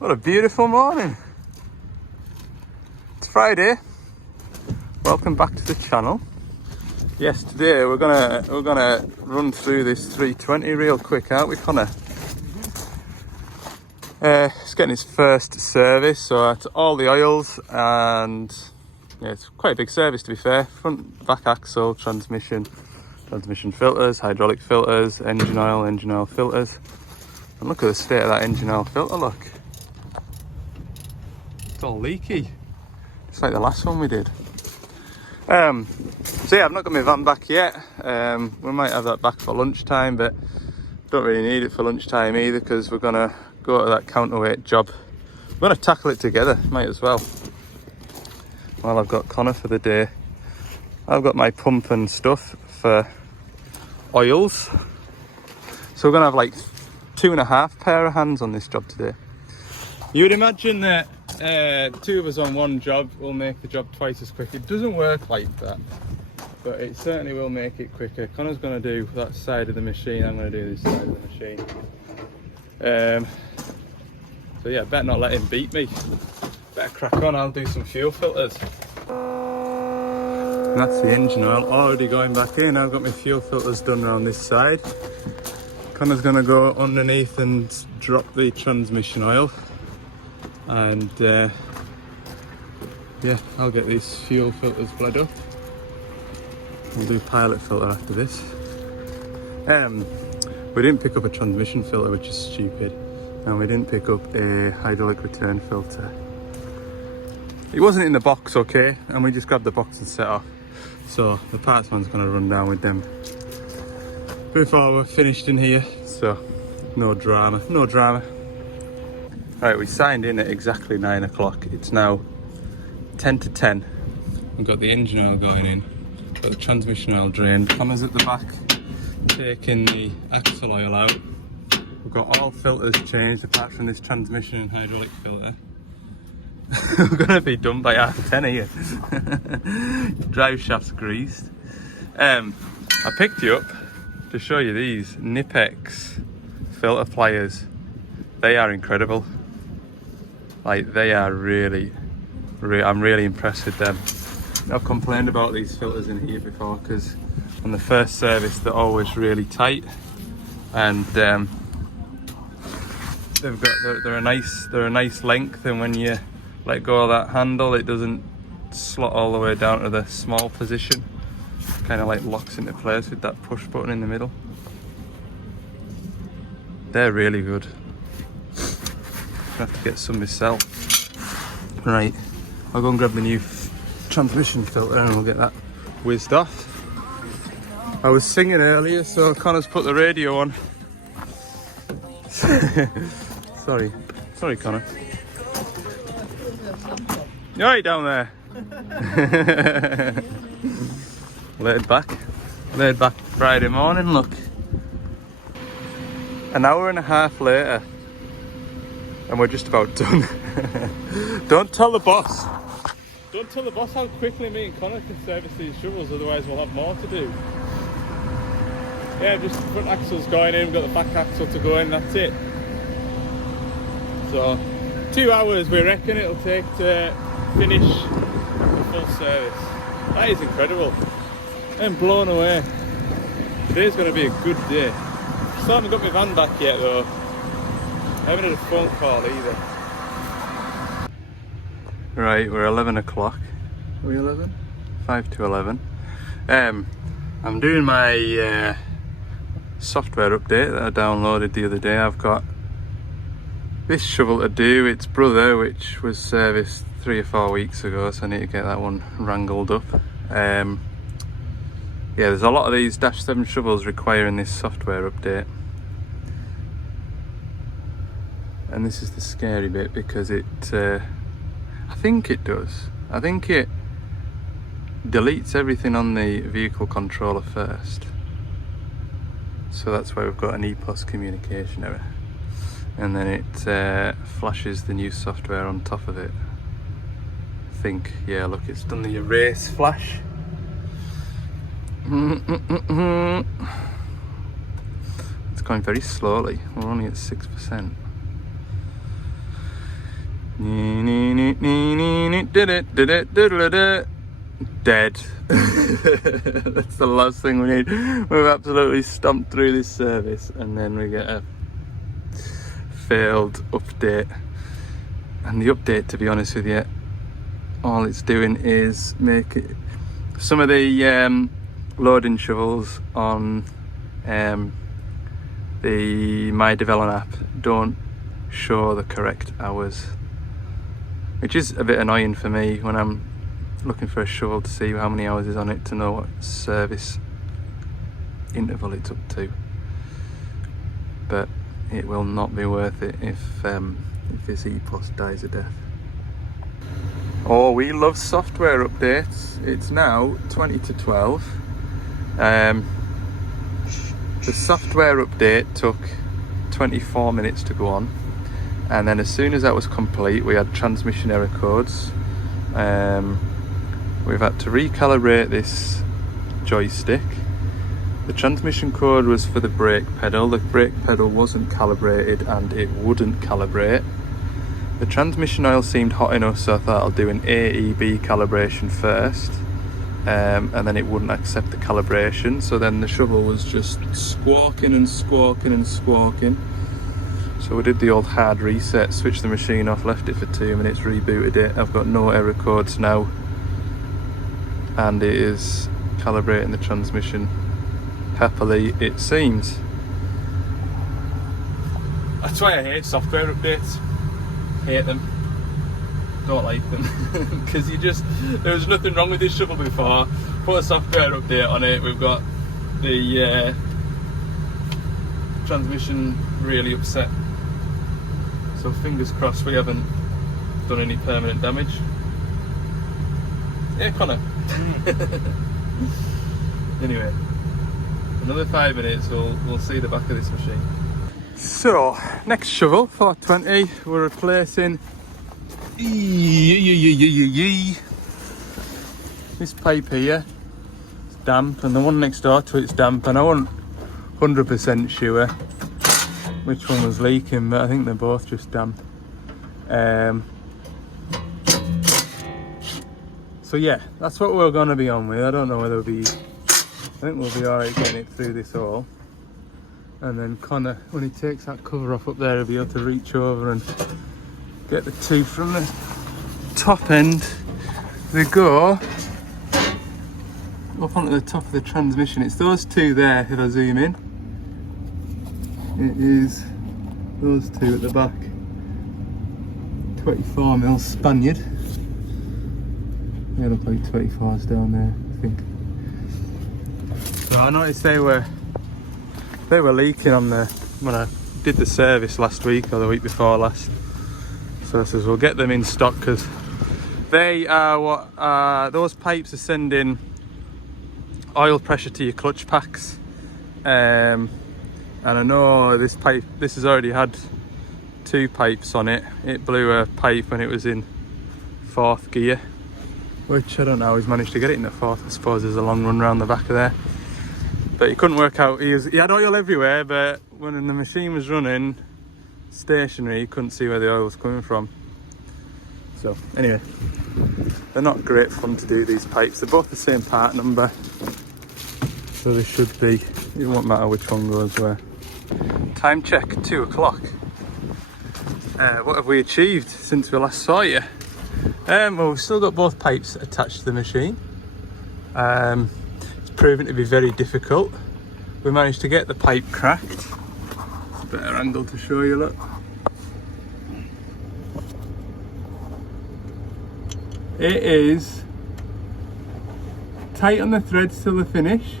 What a beautiful morning. It's Friday. Welcome back to the channel. Yes, today we're gonna run through this 320 real quick, aren't we, Connor? It's getting its first service, so it's all the oils, and yeah, it's quite a big service to be fair. Front, back axle, transmission filters, hydraulic filters, engine oil filters. And look at the state of that engine oil filter, look. It's all leaky. It's like the last one we did. So yeah, I've not got my van back yet. We might have that back for lunchtime, but don't really need it for lunchtime either, because we're gonna go to that counterweight job. We're gonna tackle it together, might as well. While I've got Connor for the day, I've got my pump and stuff for oils. So we're gonna have like 2.5 pair of hands on this job today. You would imagine that two of us on one job will make the job twice as quick. It doesn't work like that, but it certainly will make it quicker. Connor's going to do that side of the machine, I'm going to do this side of the machine. So yeah, better not let him beat me. Better crack on, I'll do some fuel filters. And that's the engine oil already going back in. I've got my fuel filters done around this side. Connor's going to go underneath and drop the transmission oil. And yeah, I'll get these fuel filters bled up. We'll do pilot filter after this. We didn't pick up a transmission filter, which is stupid, and we didn't pick up a hydraulic return filter. It wasn't in the box, okay, and we just grabbed the box and set off. So the parts man's going to run down with them before we're finished in here. So no drama. Right, we signed in at exactly 9 o'clock. It's now 10 to 10. We've got the engine oil going in, got the transmission oil drained. Connor's at the back taking the axle oil out. We've got all filters changed apart from this transmission and hydraulic filter. We're gonna be done by 10:30 here. Drive shaft's greased. I picked you up to show you these Nipex filter pliers. They are incredible. Like, they are really, I'm really impressed with them. I've complained about these filters in here before, because on the first service they're always really tight, and they're a nice length, and when you let go of that handle it doesn't slot all the way down to the small position. Kind of like locks into place with that push button in the middle. They're really good. I have to get some myself. Right, I'll go and grab the new transmission filter and we'll get that whizzed off. I was singing earlier, so Connor's put the radio on. Sorry, Connor. You're right down there. Laid back Friday morning, look. An hour and a half later, and we're just about done. Don't tell the boss. Don't tell the boss how quickly me and Connor can service these shovels, otherwise we'll have more to do. Yeah, just the front axle's going in, we've got the back axle to go in, that's it. So, 2 hours we reckon it'll take to finish the full service. That is incredible. I'm blown away. Today's going to be a good day. Still haven't got my van back yet though. I haven't had a phone call either. Right, we're 11 o'clock. Are we 11? 5 to 11. I'm doing my software update that I downloaded the other day. I've got this shovel to do, its brother, which was serviced 3 or 4 weeks ago, so I need to get that one wrangled up. Yeah, there's a lot of these Dash 7 shovels requiring this software update. And this is the scary bit, because it, I think it deletes everything on the vehicle controller first. So that's why we've got an EPOS communication error. And then it flashes the new software on top of it. I think, yeah, look, it's done the erase flash. It's going very slowly. We're only at 6%. Dead. That's the last thing we need. We've absolutely stomped through this service and then we get a failed update. And the update, to be honest with you, all it's doing is make it, some of the loading shovels on the My Development app don't show the correct hours, which is a bit annoying for me when I'm looking for a shovel to see how many hours is on it to know what service interval it's up to. But it will not be worth it if this EPOS dies a death. Oh, we love software updates. It's now 20 to 12. The software update took 24 minutes to go on, and then as soon as that was complete we had transmission error codes. We've had to recalibrate this joystick. The transmission code was for the brake pedal. The brake pedal wasn't calibrated and it wouldn't calibrate. The transmission oil seemed hot enough, so I thought I'll do an AEB calibration first, and then it wouldn't accept the calibration, so then the shovel was just squawking and squawking and squawking. So we did the old hard reset, switched the machine off, left it for 2 minutes, rebooted it. I've got no error codes now, and it is calibrating the transmission happily, it seems. That's why I hate software updates. Hate them. Don't like them. Because there was nothing wrong with this shovel before. Put a software update on it, we've got the transmission really upset. So fingers crossed we haven't done any permanent damage. Yeah, Connor. Anyway, another 5 minutes, we'll see the back of this machine. So, next shovel, 420, we're replacing this pipe here. It's damp, and the one next door to it's damp, and I wasn't 100% sure which one was leaking, but I think they're both just damp. So yeah, that's what we're going to be on with. I don't know whether I think we'll be alright getting it through this hole. And then Connor, when he takes that cover off up there, he'll be able to reach over and get the two from the top end. They go up onto the top of the transmission. It's those two there, if I zoom in. It is those two at the back. 24mm Spaniard. They look like 24s down there, I think. So I noticed they were leaking on when I did the service last week or the week before last. So I says we'll get them in stock, because they are what those pipes are sending oil pressure to your clutch packs. And I know this has already had 2 pipes on it. It blew a pipe when it was in 4th gear, which I don't know how he's managed to get it in the 4th. I suppose there's a long run around the back of there. But he couldn't work out, he had oil everywhere, but when the machine was running stationary, he couldn't see where the oil was coming from. So anyway, they're not great fun to do, these pipes. They're both the same part number, so they should be, it won't matter which one goes where. Time check, 2 o'clock. What have we achieved since we last saw you? Well, we've still got both pipes attached to the machine. It's proven to be very difficult. We managed to get the pipe cracked. It's a better angle to show you, look. It is tight on the threads till the finish.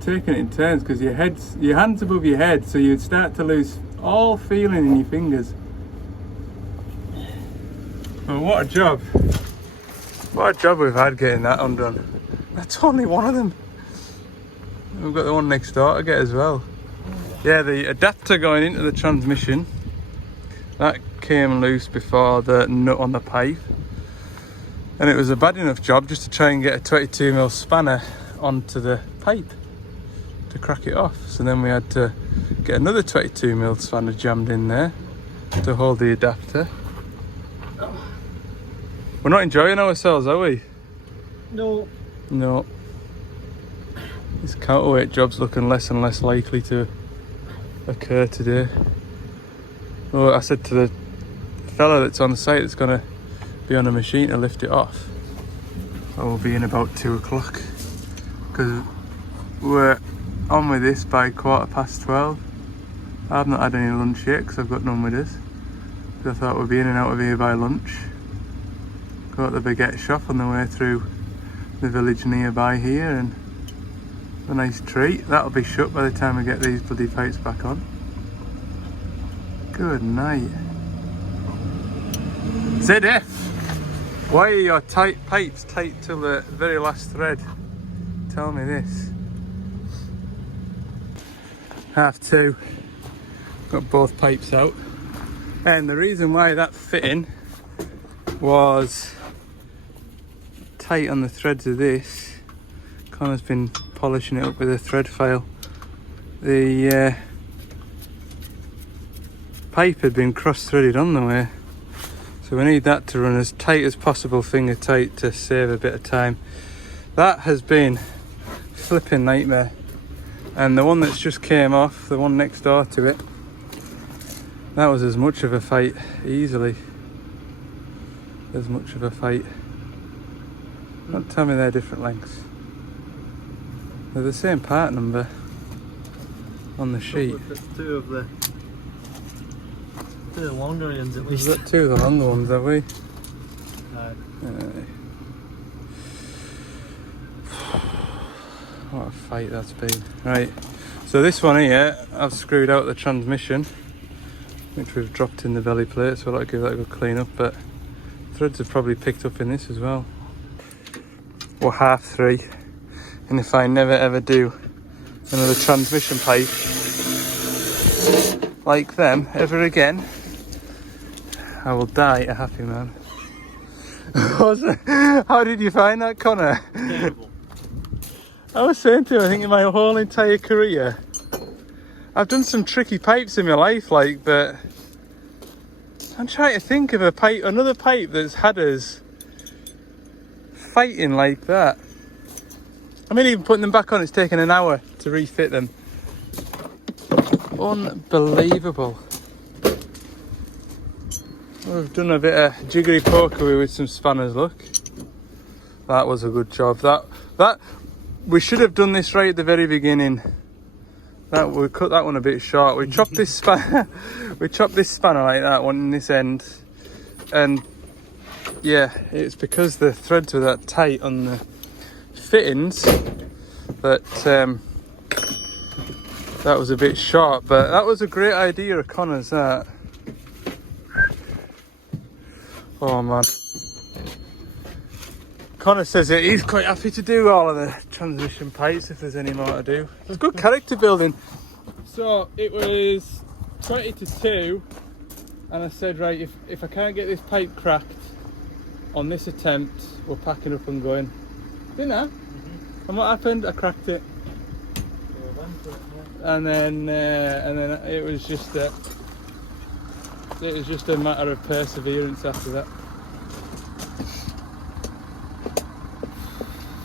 Taking it in turns, because your hand's above your head, so you'd start to lose all feeling in your fingers. Oh, what a job. What a job we've had getting that undone. That's only one of them. We've got the one next door to get as well. Yeah, the adapter going into the transmission, that came loose before the nut on the pipe. And it was a bad enough job just to try and get a 22mm spanner onto the pipe to to crack it off. So then we had to get another 22mm spanner jammed in there to hold the adapter. We're not enjoying ourselves, are we? No. No. This counterweight job's looking less and less likely to occur today. Well, I said to the fella that's on the site that's going to be on a machine to lift it off, I will be in about 2 o'clock, because we're on with this by 12:15. I've not had any lunch yet because I've got none with us. I thought we'd be in and out of here by lunch. Got the baguette shop on the way through the village nearby here, and a nice treat. That'll be shut by the time we get these bloody pipes back on. Good night. ZF, why are your pipes tight till the very last thread? Tell me this. 2:30. Got both pipes out. And the reason why that fitting was tight on the threads of this, Connor's been polishing it up with a thread file. The pipe had been cross-threaded on the way, so we need that to run as tight as possible, finger tight, to save a bit of time. That has been flipping nightmare, and the one that's just came off, the one next door to it, that was as much of a fight, easily as much of a fight. Don't tell me they're different lengths. They're the same part number on the sheet. Two of the longer ones at least. We've got 2 of the longer ones, have we? What a fight that's been. Right, so this one here, I've screwed out the transmission, which we've dropped in the belly plate, so I'll give that a good clean up, but threads have probably picked up in this as well. We're 3:30, and if I never ever do another transmission pipe like them ever again, I will die a happy man. How did you find that, Connor? Terrible. I was saying to him, I think in my whole entire career, I've done some tricky pipes in my life, like, but I'm trying to think of another pipe that's had us fighting like that. I mean, even putting them back on, it's taken an hour to refit them. Unbelievable. We've done a bit of jiggery pokery with some spanners, look. That was a good job. That we should have done this right at the very beginning. We cut that one a bit short. We chopped this spanner. We chopped this spanner like that one in this end, and yeah, it's because the threads were that tight on the fittings that that was a bit short. But that was a great idea of Connor's. That. Oh man. Connor says that he's quite happy to do all of the transmission pipes if there's any more to do. It's good character building. So it was 20 to 2, and I said, right, if I can't get this pipe cracked on this attempt, we're packing up and going. Didn't I? Mm-hmm. And what happened? I cracked it. And then it was just a matter of perseverance after that.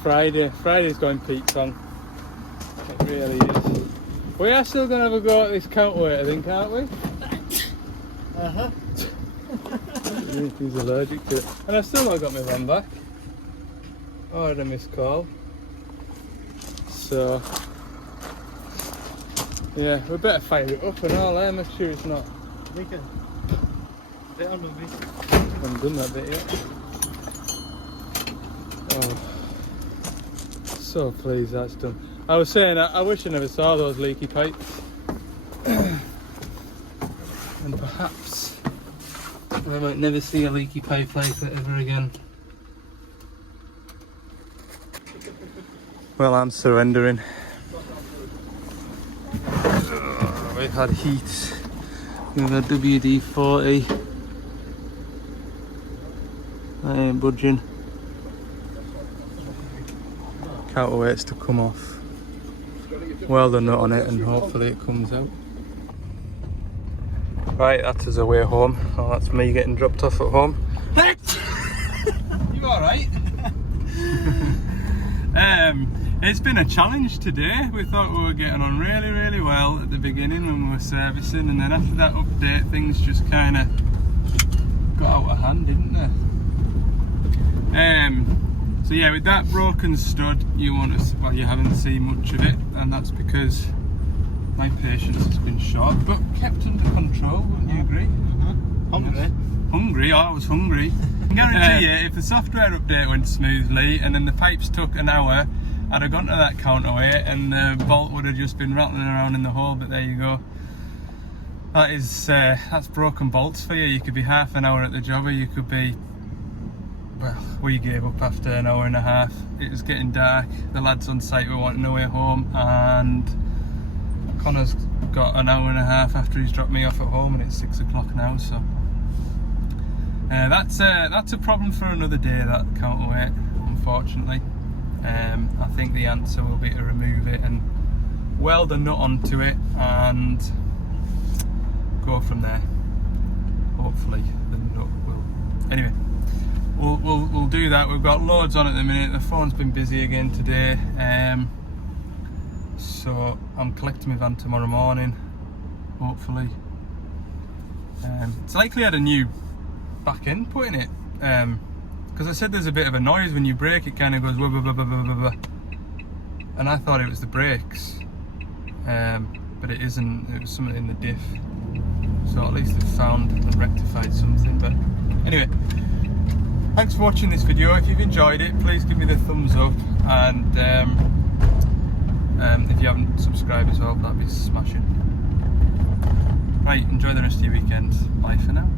Friday's going peaks on. It really is. We are still going to have a go at this counterweight, I think, aren't we? Uh-huh. He's allergic to it. And I've still not got my van back. Oh, I had a missed call. So, yeah, we better fire it up and all there, make sure it's not. We can. Bit on with me. I haven't done that bit yet. Oh. So pleased that's done. I was saying, I wish I never saw those leaky pipes. And perhaps I might never see a leaky pipe like that ever again. Well, I'm surrendering. We've had heat. We've had WD-40. I ain't budging. Counterweights to come off. weld a nut on it and hopefully it comes out. Right, that's his way home. Oh, that's me getting dropped off at home. You alright? It's been a challenge today. We thought we were getting on really, really well at the beginning when we were servicing, and then after that update things just kind of got out of hand, didn't they? So yeah, with that broken stud, you haven't seen much of it, and that's because my patience has been short, but kept under control, wouldn't you agree? Hungry. Hungry? Oh, I was hungry. I can guarantee you, if the software update went smoothly and then the pipes took an hour, I'd have gone to that counterweight and the bolt would have just been rattling around in the hole, but there you go. That is, that's broken bolts for you. You could be half an hour at the job, or you could be, well, we gave up after an hour and a half. It was getting dark, the lads on site were wanting their way home, and Connor's got an hour and a half after he's dropped me off at home, and it's 6 o'clock now, so that's a problem for another day, that counterweight, unfortunately. I think the answer will be to remove it and weld a nut onto it and go from there. Hopefully the nut will. Anyway, we'll do that. We've got loads on at the minute. The phone's been busy again today, so I'm collecting my van tomorrow morning, hopefully. It's likely I had a new back end put in it, because I said there's a bit of a noise when you brake. It kind of goes blah, blah, blah, blah, blah, blah, and I thought it was the brakes, but it isn't. It was something in the diff, so at least it's found and rectified something. But anyway, thanks for watching this video. If you've enjoyed it, please give me the thumbs up, and if you haven't subscribed as well, that'd be smashing. Right, enjoy the rest of your weekend. Bye for now.